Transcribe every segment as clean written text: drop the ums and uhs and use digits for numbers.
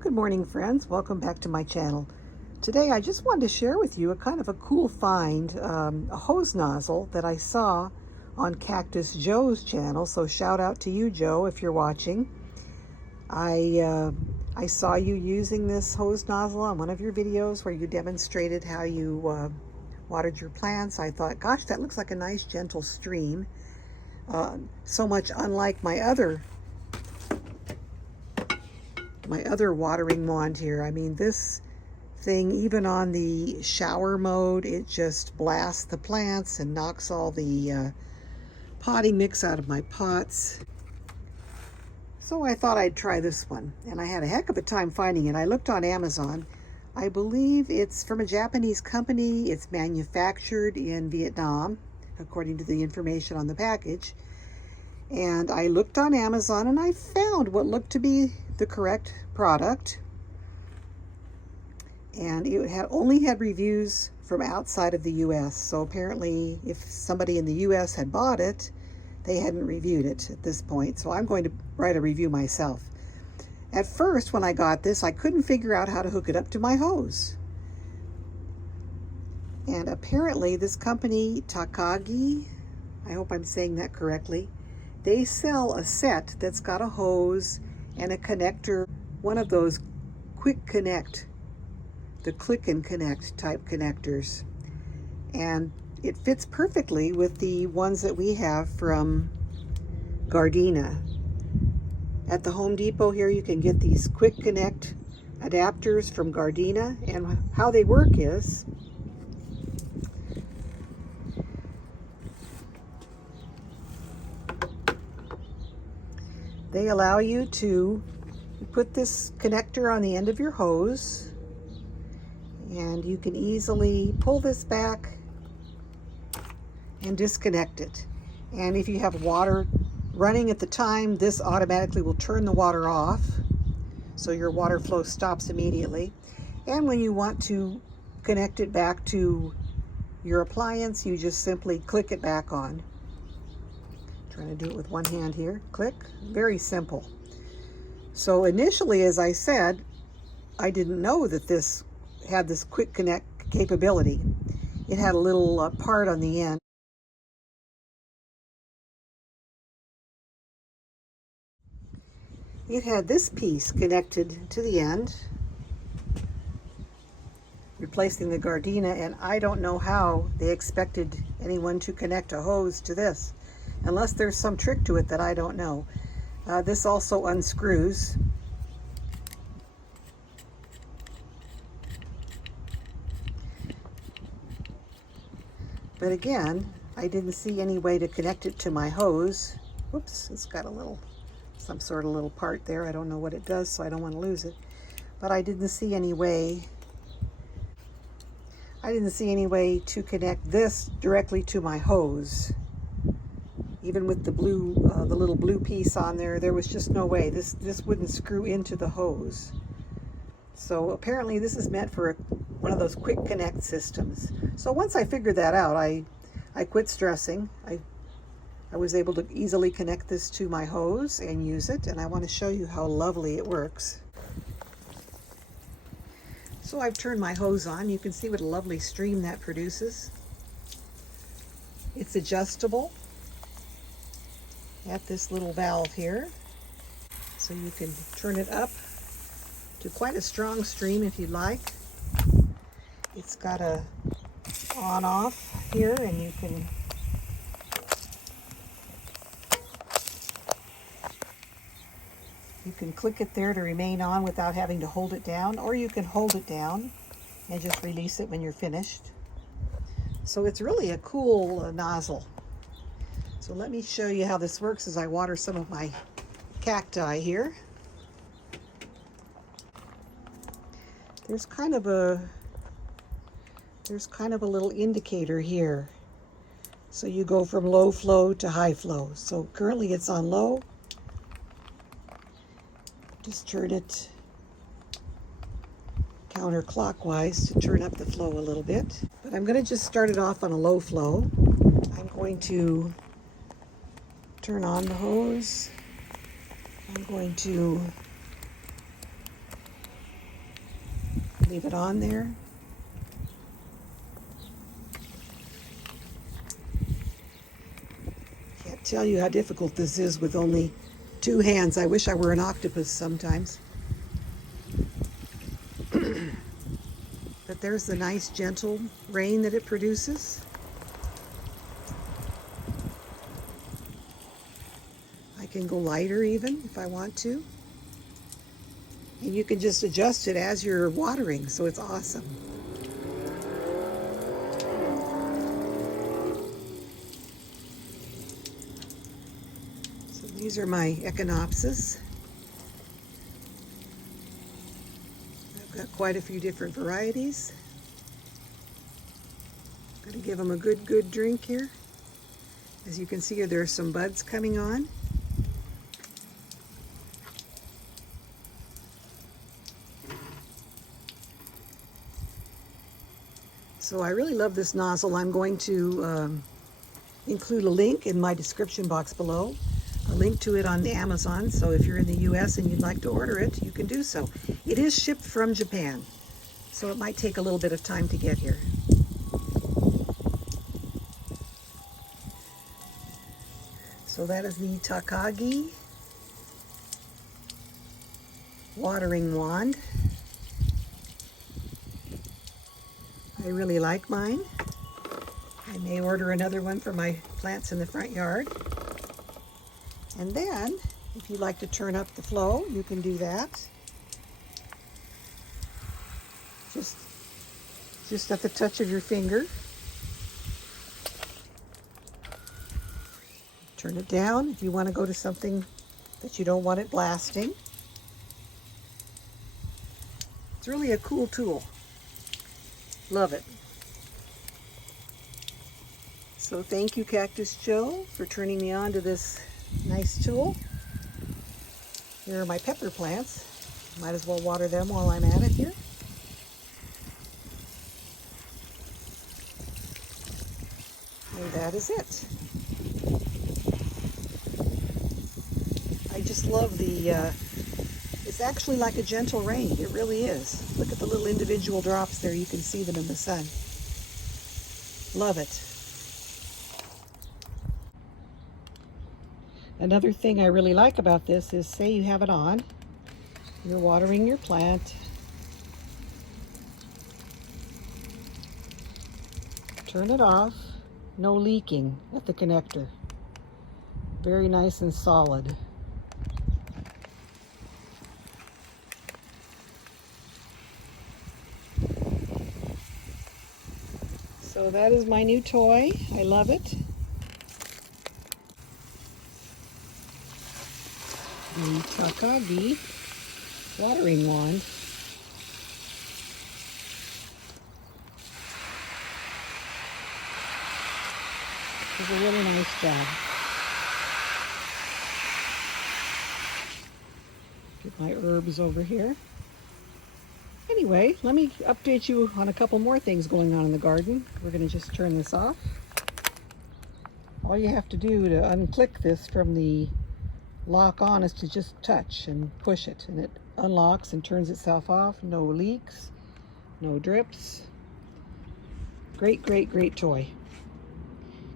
Good morning, friends. Welcome back to my channel. Today I just wanted to share with you a kind of a cool find, a hose nozzle that I saw on Cactus Joe's channel. So shout out to you, Joe, if you're watching. I saw you using this hose nozzle on one of your videos where you demonstrated how you watered your plants. I thought, gosh, that looks like a nice gentle stream. So much unlike my other watering wand here. I mean, this thing, even on the shower mode, it just blasts the plants and knocks all the potting mix out of my pots. So I thought I'd try this one, and I had a heck of a time finding it. I looked on Amazon. I believe it's from a Japanese company. It's manufactured in Vietnam, according to the information on the package. And I looked on Amazon and I found what looked to be the correct product. And it had only had reviews from outside of the US. So apparently if somebody in the US had bought it, they hadn't reviewed it at this point. So I'm going to write a review myself. At first, when I got this, I couldn't figure out how to hook it up to my hose. And apparently this company, Takagi, I hope I'm saying that correctly, they sell a set that's got a hose and a connector, one of those quick connect, the click and connect type connectors. And it fits perfectly with the ones that we have from Gardena. At the Home Depot here, you can get these quick connect adapters from Gardena, and how they work is they allow you to put this connector on the end of your hose, and you can easily pull this back and disconnect it. And if you have water running at the time, this automatically will turn the water off, so your water flow stops immediately. And when you want to connect it back to your appliance, you just simply click it back on. Trying to do it with one hand here. Click. Very simple. So initially, as I said, I didn't know that this had this quick connect capability. It had a little part on the end. It had this piece connected to the end, replacing the Gardena, and I don't know how they expected anyone to connect a hose to this, unless there's some trick to it that I don't know. This also unscrews. But again, I didn't see any way to connect it to my hose. Whoops, it's got some sort of little part there. I don't know what it does, so I don't want to lose it. But I didn't see any way to connect this directly to my hose. Even with the blue, the little blue piece on there was just no way. This wouldn't screw into the hose. So apparently this is meant for one of those quick connect systems. So once I figured that out, I quit stressing. I was able to easily connect this to my hose and use it, and I want to show you how lovely it works. So I've turned my hose on. You can see what a lovely stream that produces. It's adjustable at this little valve here, so you can turn it up to quite a strong stream if you'd like. It's got a on-off here, and you can click it there to remain on without having to hold it down, or you can hold it down and just release it when you're finished. So it's really a cool nozzle. So let me show you how this works as I water some of my cacti here. There's kind of a little indicator here. So you go from low flow to high flow. So currently it's on low. Just turn it counterclockwise to turn up the flow a little bit. But I'm going to just start it off on a low flow. I'm going to turn on the hose. I'm going to Leave it on there. Can't tell you how difficult this is with only 2 hands. I wish I were an octopus sometimes. But there's the nice gentle rain that it produces. I can go lighter even if I want to. And you can just adjust it as you're watering, so it's awesome. So these are my Echinopsis. I've got quite a few different varieties. Got to give them a good drink here. As you can see, there's some buds coming on. So I really love this nozzle. I'm going to include a link in my description box below, a link to it on Amazon. So if you're in the US and you'd like to order it, you can do so. It is shipped from Japan, so it might take a little bit of time to get here. So that is the Takagi watering wand. I really like mine. I may order another one for my plants in the front yard. And then, if you'd like to turn up the flow, you can do that. Just at the touch of your finger. Turn it down if you want to go to something that you don't want it blasting. It's really a cool tool. Love it. So thank you, Cactus Joe, for turning me on to this nice tool. Here are my pepper plants. Might as well water them while I'm at it here. And that is it. I just love the, it's actually like a gentle rain. It really is. Look at the little individual drops there. You can see them in the sun. Love it. Another thing I really like about this is, say you have it on, you're watering your plant. Turn it off. No leaking at the connector. Very nice and solid. So that is my new toy. I love it. The Takagi watering wand. Does a really nice job. Get my herbs over here. Anyway, let me update you on a couple more things going on in the garden. We're going to just turn this off. All you have to do to unclick this from the lock on is to just touch and push it, and it unlocks and turns itself off. No leaks, no drips. Great toy.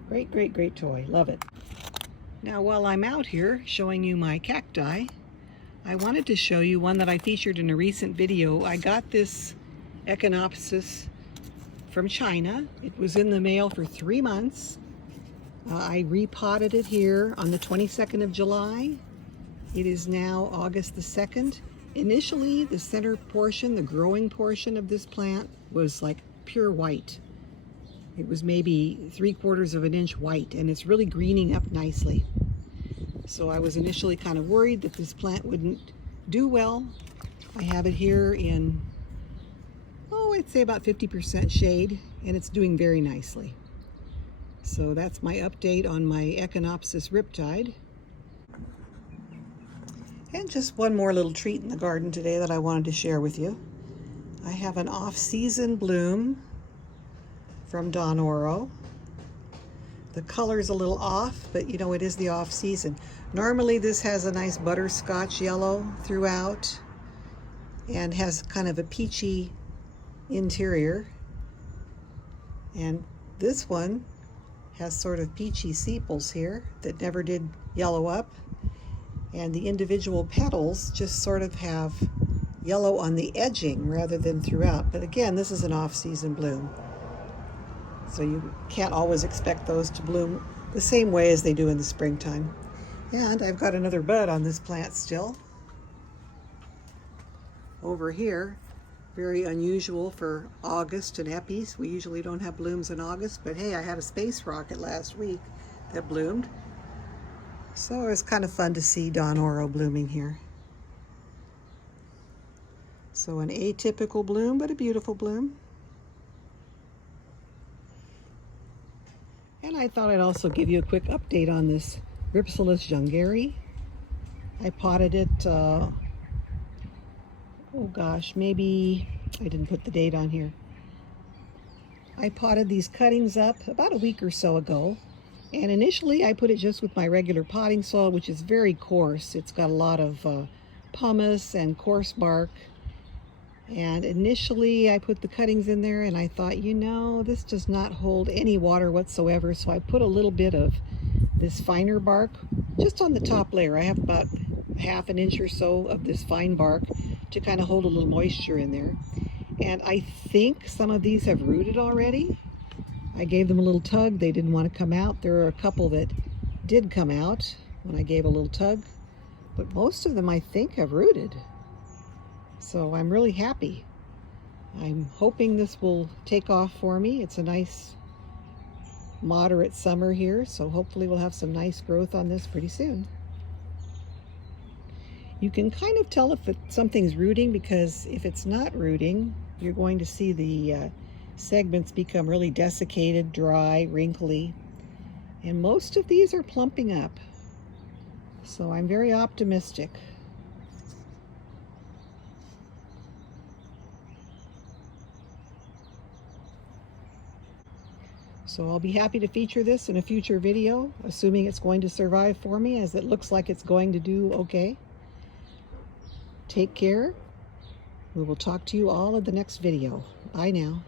Great toy. Love it. Now, while I'm out here showing you my cacti, I wanted to show you one that I featured in a recent video. I got this Echinopsis from China. It was in the mail for 3 months. I repotted it here on the 22nd of July. It is now August the 2nd. Initially, the center portion, the growing portion of this plant was like pure white. It was maybe 3/4 of an inch white, and it's really greening up nicely. So I was initially kind of worried that this plant wouldn't do well. I have it here in, I'd say about 50% shade, and it's doing very nicely. So that's my update on my Echinopsis Riptide. And just one more little treat in the garden today that I wanted to share with you. I have an off-season bloom from Don Oro. The color's a little off, but you know, it is the off-season. Normally this has a nice butterscotch yellow throughout and has kind of a peachy interior. And this one has sort of peachy sepals here that never did yellow up. And the individual petals just sort of have yellow on the edging rather than throughout. But again, this is an off-season bloom, so you can't always expect those to bloom the same way as they do in the springtime. And I've got another bud on this plant still. Over here, very unusual for August and Epis. We usually don't have blooms in August, but hey, I had a space rocket last week that bloomed. So it was kind of fun to see Dawn Oro blooming here. So an atypical bloom, but a beautiful bloom. And I thought I'd also give you a quick update on this Ripsalis Jungeri. I potted it, oh gosh, maybe, I didn't put the date on here. I potted these cuttings up about a week or so ago. And initially I put it just with my regular potting soil, which is very coarse. It's got a lot of pumice and coarse bark. And initially I put the cuttings in there and I thought, you know, this does not hold any water whatsoever. So I put a little bit of this finer bark just on the top layer. I have about half an inch or so of this fine bark to kind of hold a little moisture in there. And I think some of these have rooted already. I gave them a little tug. They didn't want to come out. There are a couple that did come out when I gave a little tug, but most of them I think have rooted. So I'm really happy. I'm hoping this will take off for me. It's a nice moderate summer here, so hopefully we'll have some nice growth on this pretty soon. You can kind of tell if something's rooting, because if it's not rooting, you're going to see the segments become really desiccated, dry, wrinkly. And most of these are plumping up. So I'm very optimistic. So I'll be happy to feature this in a future video, assuming it's going to survive for me, as it looks like it's going to do okay. Take care. We will talk to you all in the next video. Bye now.